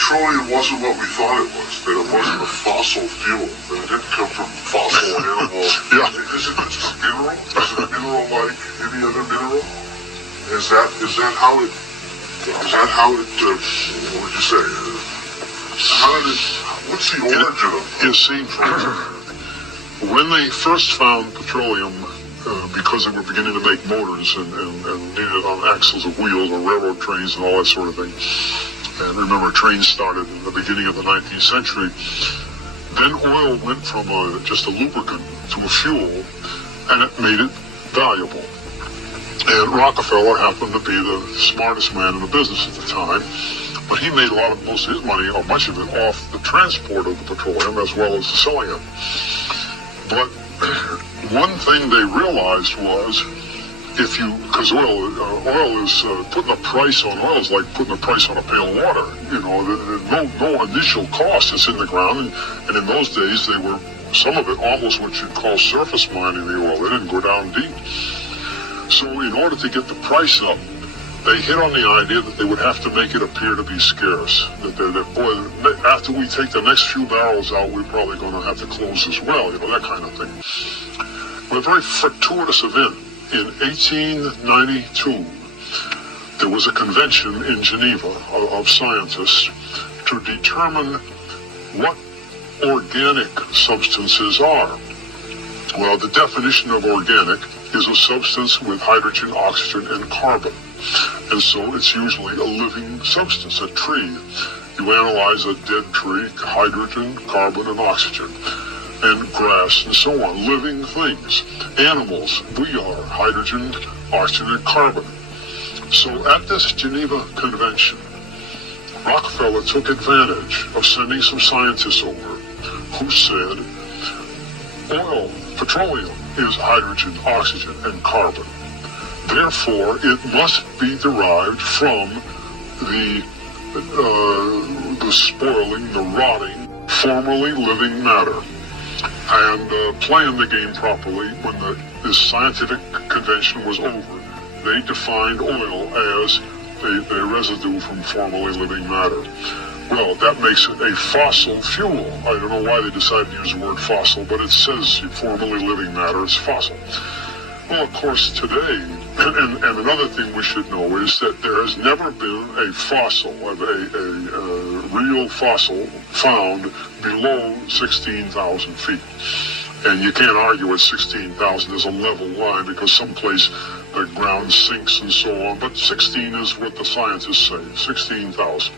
petroleum wasn't what we thought it was, that it wasn't a fossil fuel, that it didn't come from fossil animals. Yeah. Is it just a mineral? Is it a mineral like any other mineral? Is that how it, what would you say? What's the origin of it? You see, when they first found petroleum, because they were beginning to make motors and needed on axles of wheels or railroad trains and all that sort of thing. And remember, trains started in the beginning of the 19th century. Then oil went from just a lubricant to a fuel, and it made it valuable. And Rockefeller happened to be the smartest man in the business at the time, but he made most of his money, or much of it, off the transport of the petroleum as well as the selling it. But one thing they realized was, because oil is putting a price on oil is like putting a price on a pail of water. You know, no initial cost is in the ground, and in those days they were, some of it almost what you'd call surface mining the oil. They didn't go down deep. So in order to get the price up, they hit on the idea that they would have to make it appear to be scarce. That after we take the next few barrels out, we're probably going to have to close this well, that kind of thing. But a very fortuitous event. In 1892, there was a convention in Geneva of scientists to determine what organic substances are. Well, the definition of organic is a substance with hydrogen, oxygen, and carbon. And so it's usually a living substance, a tree. You analyze a dead tree, hydrogen, carbon, and oxygen, and grass, and so on, living things. Animals, we are hydrogen, oxygen, and carbon. So at this Geneva Convention, Rockefeller took advantage of sending some scientists over who said, petroleum is hydrogen, oxygen, and carbon. Therefore, it must be derived from the spoiling, the rotting, formerly living matter. And playing the game properly, when this scientific convention was over, they defined oil as a residue from formerly living matter. Well, that makes it a fossil fuel. I don't know why they decided to use the word fossil, but it says formerly living matter is fossil. Well, of course, today, and another thing we should know is that there has never been a fossil, a real fossil found below 16,000 feet. And you can't argue at 16,000 is a level line, because someplace the ground sinks and so on. But 16 is what the scientists say, 16,000.